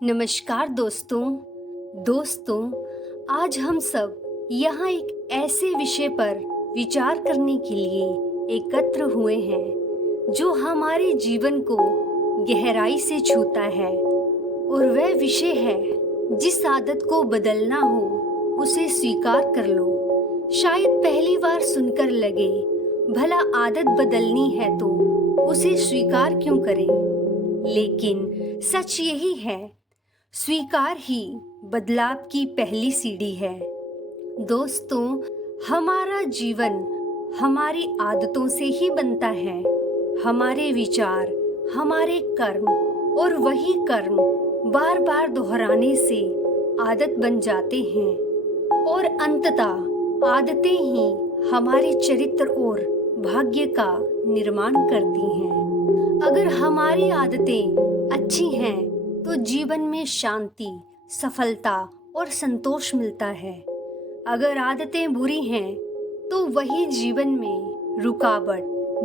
नमस्कार दोस्तों, आज हम सब यहाँ एक ऐसे विषय पर विचार करने के लिए एकत्र हुए हैं जो हमारे जीवन को गहराई से छूता है। और वह विषय है, जिस आदत को बदलना हो उसे स्वीकार कर लो। शायद पहली बार सुनकर लगे, भला आदत बदलनी है तो उसे स्वीकार क्यों करें, लेकिन सच यही है, स्वीकार ही बदलाव की पहली सीढ़ी है। दोस्तों, हमारा जीवन हमारी आदतों से ही बनता है। हमारे विचार, हमारे कर्म और वही कर्म बार बार दोहराने से आदत बन जाते हैं और अंततः आदतें ही हमारे चरित्र और भाग्य का निर्माण करती हैं। अगर हमारी आदतें अच्छी हैं तो जीवन में शांति, सफलता और संतोष मिलता है। अगर आदतें बुरी हैं तो वही जीवन में रुकावट,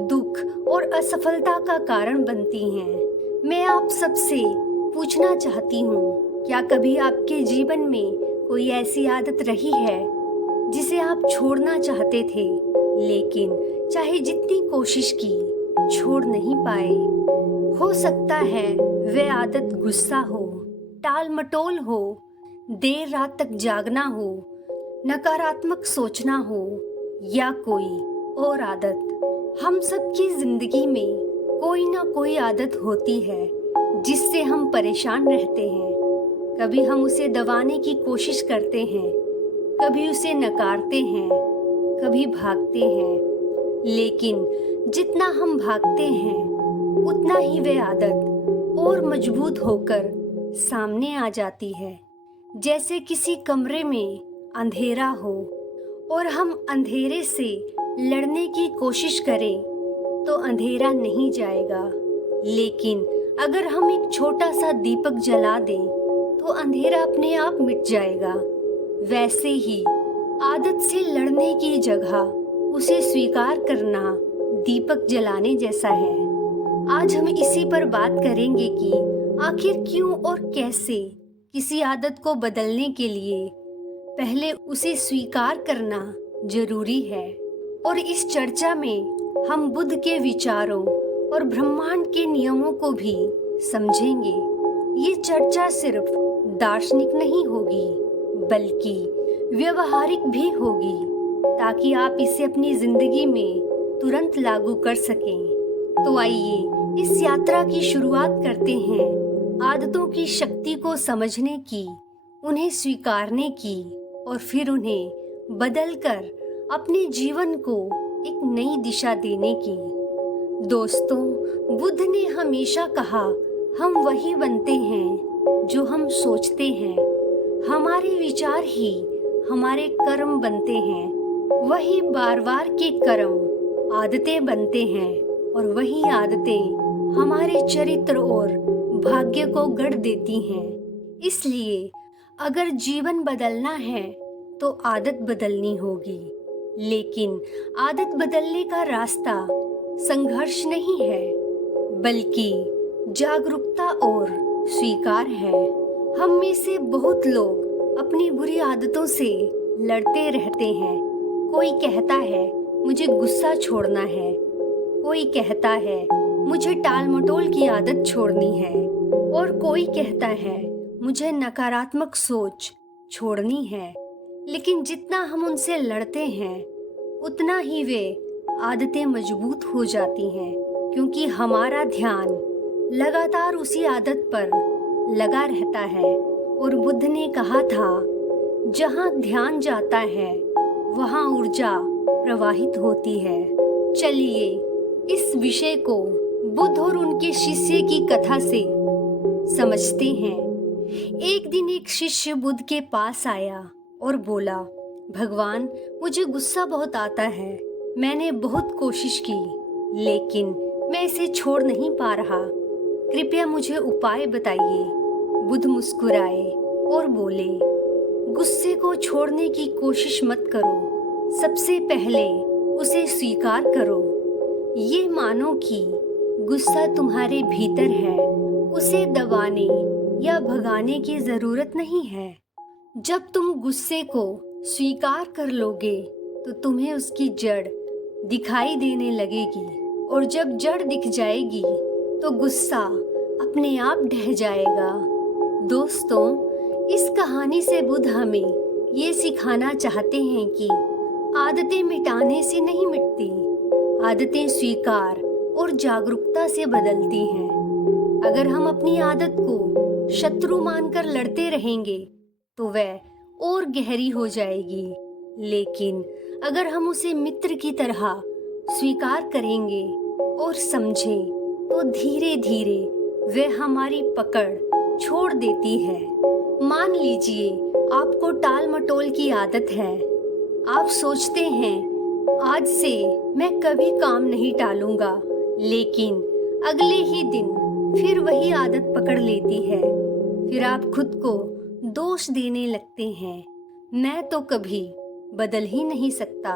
दुख और असफलता का कारण बनती हैं। मैं आप सबसे पूछना चाहती हूँ, क्या कभी आपके जीवन में कोई ऐसी आदत रही है जिसे आप छोड़ना चाहते थे, लेकिन चाहे जितनी कोशिश की छोड़ नहीं पाए? हो सकता है वह आदत गुस्सा हो, टाल मटोल हो, देर रात तक जागना हो, नकारात्मक सोचना हो या कोई और आदत। हम सबकी जिंदगी में कोई ना कोई आदत होती है जिससे हम परेशान रहते हैं। कभी हम उसे दबाने की कोशिश करते हैं, कभी उसे नकारते हैं, कभी भागते हैं। लेकिन जितना हम भागते हैं उतना ही वह आदत और मजबूत होकर सामने आ जाती है। जैसे किसी कमरे में अंधेरा हो और हम अंधेरे से लड़ने की कोशिश करें तो अंधेरा नहीं जाएगा, लेकिन अगर हम एक छोटा सा दीपक जला दें तो अंधेरा अपने आप मिट जाएगा। वैसे ही आदत से लड़ने की जगह उसे स्वीकार करना दीपक जलाने जैसा है। आज हम इसी पर बात करेंगे कि आखिर क्यों और कैसे किसी आदत को बदलने के लिए पहले उसे स्वीकार करना जरूरी है। और इस चर्चा में हम बुद्ध के विचारों और ब्रह्मांड के नियमों को भी समझेंगे। ये चर्चा सिर्फ दार्शनिक नहीं होगी, बल्कि व्यवहारिक भी होगी, ताकि आप इसे अपनी जिंदगी में तुरंत लागू कर सकें। तो आइए इस यात्रा की शुरुआत करते हैं, आदतों की शक्ति को समझने की, उन्हें स्वीकारने की और फिर उन्हें बदलकर अपने जीवन को एक नई दिशा देने की। दोस्तों, बुद्ध ने हमेशा कहा, हम वही बनते हैं जो हम सोचते हैं। हमारे विचार ही हमारे कर्म बनते हैं, वही बार बार के कर्म आदतें बनते हैं और वही आदतें हमारे चरित्र और भाग्य को गढ़ देती हैं। इसलिए अगर जीवन बदलना है तो आदत बदलनी होगी, लेकिन आदत बदलने का रास्ता संघर्ष नहीं है, बल्कि जागरूकता और स्वीकार है। हम में से बहुत लोग अपनी बुरी आदतों से लड़ते रहते हैं। कोई कहता है मुझे गुस्सा छोड़ना है, कोई कहता है मुझे टाल मटोल की आदत छोड़नी है, और कोई कहता है मुझे नकारात्मक सोच छोड़नी है। लेकिन जितना हम उनसे लड़ते हैं उतना ही वे आदतें मजबूत हो जाती हैं, क्योंकि हमारा ध्यान लगातार उसी आदत पर लगा रहता है। और बुद्ध ने कहा था, जहाँ ध्यान जाता है वहाँ ऊर्जा प्रवाहित होती है। चलिए इस विषय को बुद्ध और उनके शिष्य की कथा से समझते हैं। एक दिन एक शिष्य बुद्ध के पास आया और बोला, भगवान, मुझे गुस्सा बहुत आता है। मैंने बहुत कोशिश की, लेकिन मैं इसे छोड़ नहीं पा रहा। कृपया मुझे उपाय बताइए। बुद्ध मुस्कुराए और बोले, गुस्से को छोड़ने की कोशिश मत करो। सबसे पहले उसे स्वीकार करो। ये मानो कि गुस्सा तुम्हारे भीतर है। उसे दबाने या भगाने की जरूरत नहीं है। जब तुम गुस्से को स्वीकार कर लोगे तो तुम्हें उसकी जड़ दिखाई देने लगेगी, और जब जड़ दिख जाएगी तो गुस्सा अपने आप ढह जाएगा। दोस्तों, इस कहानी से बुद्ध हमें ये सिखाना चाहते हैं कि आदतें मिटाने से नहीं मिटती, आदतें स्वीकार और जागरूकता से बदलती हैं। अगर हम अपनी आदत को शत्रु मानकर लड़ते रहेंगे तो वह और गहरी हो जाएगी, लेकिन अगर हम उसे मित्र की तरह स्वीकार करेंगे और समझें तो धीरे धीरे वह हमारी पकड़ छोड़ देती है। मान लीजिए आपको टाल मटोल की आदत है। आप सोचते हैं आज से मैं कभी काम नहीं टालूंगा, लेकिन अगले ही दिन फिर वही आदत पकड़ लेती है। फिर आप खुद को दोष देने लगते हैं, मैं तो कभी बदल ही नहीं सकता।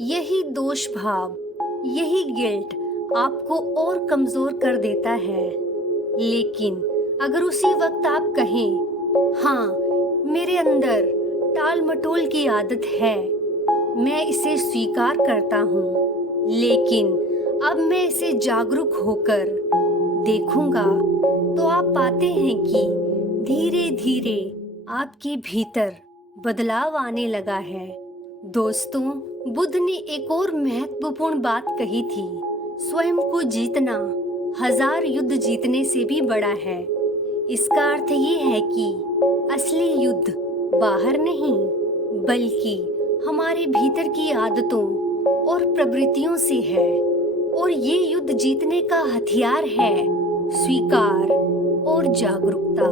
यही दोष भाव, यही गिल्ट आपको और कमजोर कर देता है। लेकिन अगर उसी वक्त आप कहें, हाँ, मेरे अंदर टाल मटोल की आदत है, मैं इसे स्वीकार करता हूँ, लेकिन अब मैं इसे जागरूक होकर देखूंगा, तो आप पाते हैं कि धीरे धीरे आपके भीतर बदलाव आने लगा है। दोस्तों, बुद्ध ने एक और महत्वपूर्ण बात कही थी, स्वयं को जीतना 1000 युद्ध जीतने से भी बड़ा है। इसका अर्थ ये है कि असली युद्ध बाहर नहीं, बल्कि हमारे भीतर की आदतों और प्रवृत्तियों से है। और ये युद्ध जीतने का हथियार है स्वीकार और जागरूकता।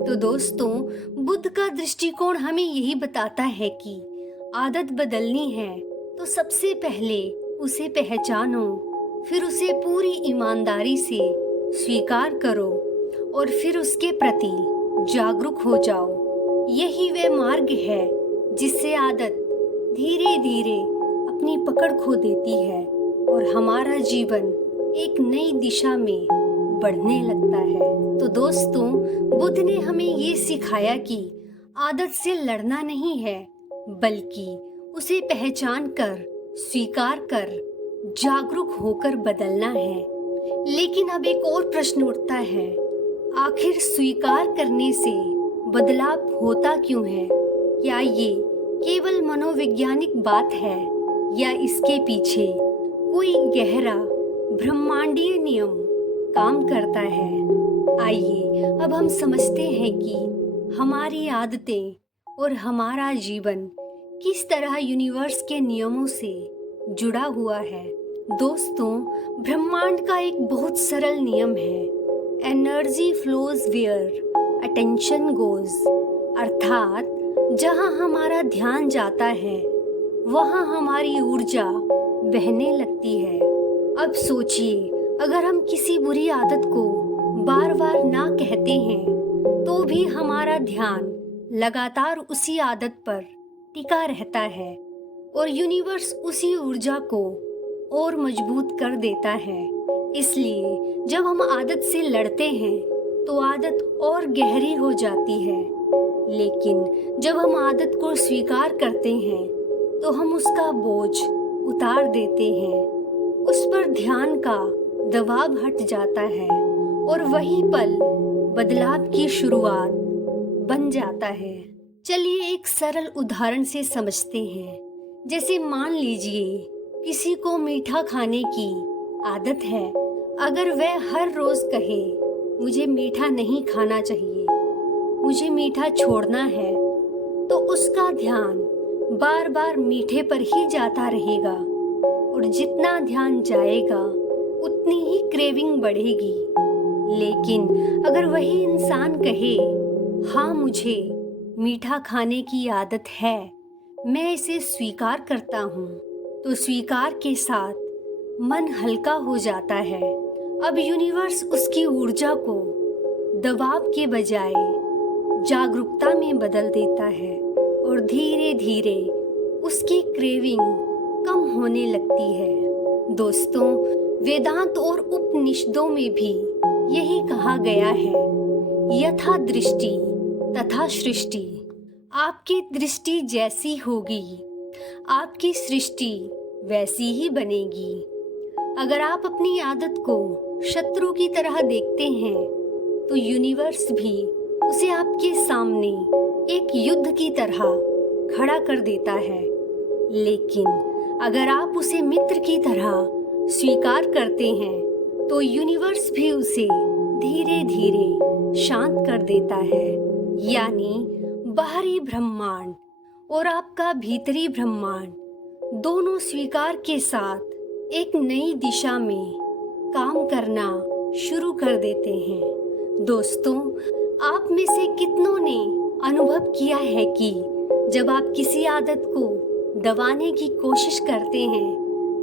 तो दोस्तों, बुद्ध का दृष्टिकोण हमें यही बताता है कि आदत बदलनी है तो सबसे पहले उसे पहचानो, फिर उसे पूरी ईमानदारी से स्वीकार करो और फिर उसके प्रति जागरूक हो जाओ। यही वह मार्ग है जिससे आदत धीरे धीरे अपनी पकड़ खो देती है और हमारा जीवन एक नई दिशा में बढ़ने लगता है। तो दोस्तों, बुद्ध ने हमें ये सिखाया कि आदत से लड़ना नहीं है, बल्कि उसे पहचान कर, स्वीकार कर, जागरूक होकर बदलना है। लेकिन अब एक और प्रश्न उठता है, आखिर स्वीकार करने से बदलाव होता क्यों है? क्या ये केवल मनोवैज्ञानिक बात है या इसके पीछे कोई गहरा ब्रह्मांडीय नियम काम करता है? आइए अब हम समझते हैं कि हमारी आदतें और हमारा जीवन किस तरह यूनिवर्स के नियमों से जुड़ा हुआ है। दोस्तों, ब्रह्मांड का एक बहुत सरल नियम है, energy flows where attention goes, अर्थात जहाँ हमारा ध्यान जाता है वहाँ हमारी ऊर्जा बहने लगती है। अब सोचिए, अगर हम किसी बुरी आदत को बार बार ना कहते हैं तो भी हमारा ध्यान लगातार उसी आदत पर टिका रहता है और यूनिवर्स उसी ऊर्जा को और मजबूत कर देता है। इसलिए जब हम आदत से लड़ते हैं तो आदत और गहरी हो जाती है, लेकिन जब हम आदत को स्वीकार करते हैं तो हम उसका बोझ उतार देते हैं, उस पर ध्यान का दबाव हट जाता है और वही पल बदलाव की शुरुआत बन जाता है। चलिए एक सरल उदाहरण से समझते हैं। जैसे मान लीजिए किसी को मीठा खाने की आदत है। अगर वह हर रोज कहे, मुझे मीठा नहीं खाना चाहिए, मुझे मीठा छोड़ना है, तो उसका ध्यान बार बार मीठे पर ही जाता रहेगा और जितना ध्यान जाएगा उतनी ही क्रेविंग बढ़ेगी। लेकिन अगर वही इंसान कहे, हाँ, मुझे मीठा खाने की आदत है, मैं इसे स्वीकार करता हूँ, तो स्वीकार के साथ मन हल्का हो जाता है। अब यूनिवर्स उसकी ऊर्जा को दबाव के बजाय जागरूकता में बदल देता है और धीरे धीरे उसकी क्रेविंग कम होने लगती है। दोस्तों, वेदांत और उपनिषदों में भी यही कहा गया है, यथा दृष्टि तथा सृष्टि। आपकी दृष्टि जैसी होगी, आपकी सृष्टि वैसी ही बनेगी। अगर आप अपनी आदत को शत्रु की तरह देखते हैं, तो यूनिवर्स भी उसे आपके सामने एक युद्ध की तरह खड़ा कर देता है। लेकिन अगर आप उसे मित्र की तरह स्वीकार करते हैं, तो यूनिवर्स भी उसे धीरे धीरे शांत कर देता है। यानी बाहरी ब्रह्मांड और आपका भीतरी ब्रह्मांड दोनों स्वीकार के साथ एक नई दिशा में काम करना शुरू कर देते हैं। दोस्तों, आप में से कितनों ने अनुभव किया है कि जब आप किसी आदत को दबाने की कोशिश करते हैं,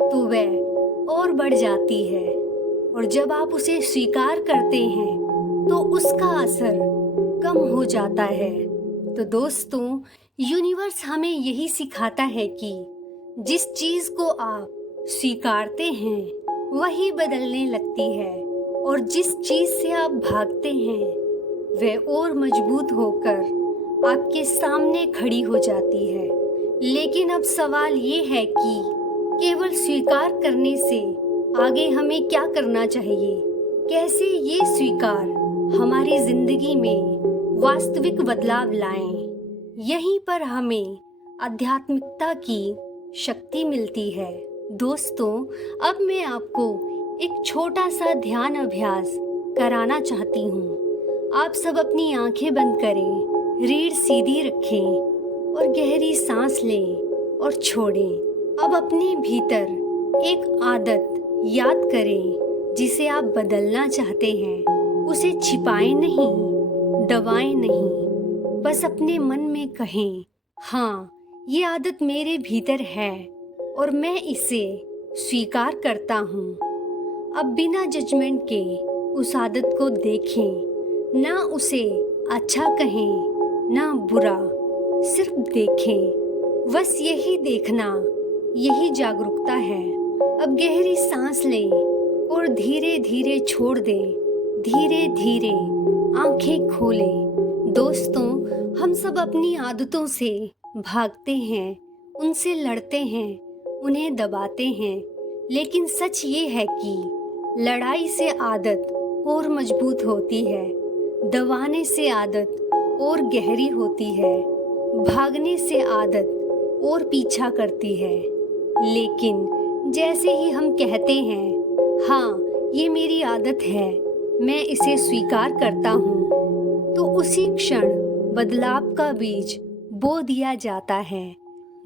तो वह और बढ़ जाती है, और जब आप उसे स्वीकार करते हैं, तो उसका असर कम हो जाता है। तो दोस्तों, यूनिवर्स हमें यही सिखाता है कि जिस चीज़ को आप स्वीकारते हैं वही बदलने लगती है, और जिस चीज़ से आप भागते हैं वह और मजबूत होकर आपके सामने खड़ी हो जाती है। लेकिन अब सवाल ये है कि केवल स्वीकार करने से आगे हमें क्या करना चाहिए? कैसे ये स्वीकार हमारी जिंदगी में वास्तविक बदलाव लाएं? यहीं पर हमें आध्यात्मिकता की शक्ति मिलती है। दोस्तों, अब मैं आपको एक छोटा सा ध्यान अभ्यास कराना चाहती हूँ। आप सब अपनी आंखें बंद करें, रीढ़ सीधी रखें और गहरी सांस लें और छोड़ें। अब अपने भीतर एक आदत याद करें जिसे आप बदलना चाहते हैं। उसे छिपाएं नहीं, दबाएं नहीं, बस अपने मन में कहें, हाँ, ये आदत मेरे भीतर है और मैं इसे स्वीकार करता हूँ। अब बिना जजमेंट के उस आदत को देखें, ना उसे अच्छा कहें ना बुरा, सिर्फ देखें। बस यही देखना, यही जागरूकता है। अब गहरी सांस लें और धीरे धीरे छोड़ दें, धीरे धीरे आंखें खोलें। दोस्तों, हम सब अपनी आदतों से भागते हैं, उनसे लड़ते हैं, उन्हें दबाते हैं। लेकिन सच ये है कि लड़ाई से आदत और मजबूत होती है, दबाने से आदत और गहरी होती है, भागने से आदत और पीछा करती है। लेकिन जैसे ही हम कहते हैं, हाँ, ये मेरी आदत है, मैं इसे स्वीकार करता हूँ, तो उसी क्षण बदलाव का बीज बो दिया जाता है।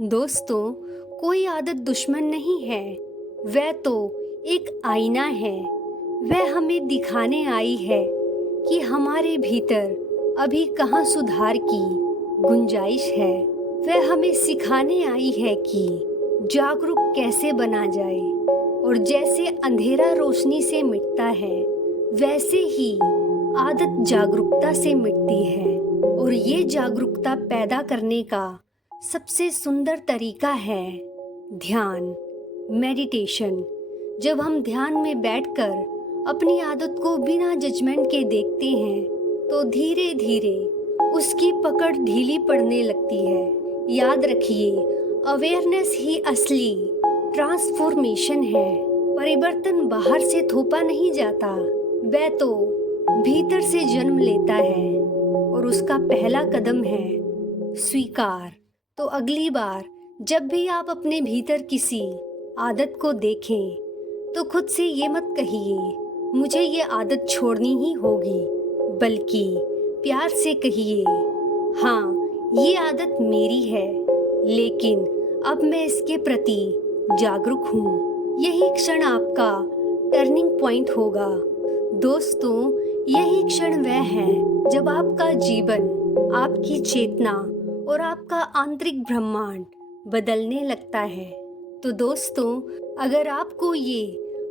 दोस्तों, कोई आदत दुश्मन नहीं है, वह तो एक आईना है। वह हमें दिखाने आई है कि हमारे भीतर अभी कहाँ सुधार की गुंजाइश है। वह हमें सिखाने आई है कि जागरूक कैसे बना जाए, और जैसे अंधेरा रोशनी से मिटता है, वैसे ही आदत जागरूकता से मिटती है। और ये जागरूकता पैदा करने का सबसे सुंदर तरीका है ध्यान, मेडिटेशन। जब हम ध्यान में बैठकर अपनी आदत को बिना जजमेंट के देखते हैं, तो धीरे धीरे उसकी पकड़ ढीली पड़ने लगती है। याद रखिए, अवेयरनेस ही असली ट्रांसफॉर्मेशन है। परिवर्तन बाहर से थोपा नहीं जाता, वह तो भीतर से जन्म लेता है, और उसका पहला कदम है स्वीकार। तो अगली बार जब भी आप अपने भीतर किसी आदत को देखें, तो खुद से ये मत कहिए, मुझे ये आदत छोड़नी ही होगी, बल्कि प्यार से कहिए, हाँ, ये आदत मेरी है, लेकिन अब मैं इसके प्रति जागरूक हूँ। यही क्षण आपका टर्निंग पॉइंट होगा। दोस्तों, यही क्षण वह है जब आपका जीवन, आपकी चेतना और आपका आंतरिक ब्रह्मांड बदलने लगता है। तो दोस्तों, अगर आपको ये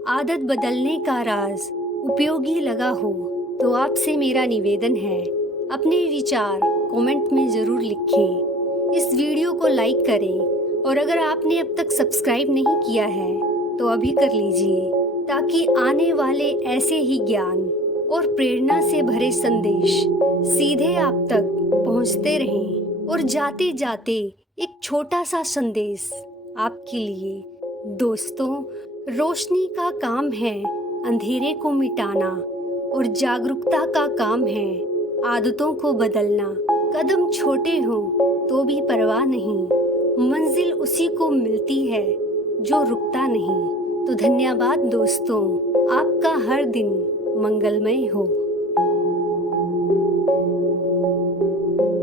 आदत बदलने का राज उपयोगी लगा हो, तो आपसे मेरा निवेदन है, अपने विचार कमेंट में ज़रूर लिखें। इस वीडियो को लाइक करें, और अगर आपने अब तक सब्सक्राइब नहीं किया है, तो अभी कर लीजिए, ताकि आने वाले ऐसे ही ज्ञान और प्रेरणा से भरे संदेश सीधे आप तक पहुंचते रहें। और जाते जाते एक छोटा सा संदेश आपके लिए। दोस्तों, रोशनी का काम है अंधेरे को मिटाना और जागरूकता का काम है आदतों को बदलना। कदम छोटे हों तो भी परवाह नहीं, मंजिल उसी को मिलती है जो रुकता नहीं। तो धन्यवाद दोस्तों, आपका हर दिन मंगलमय हो।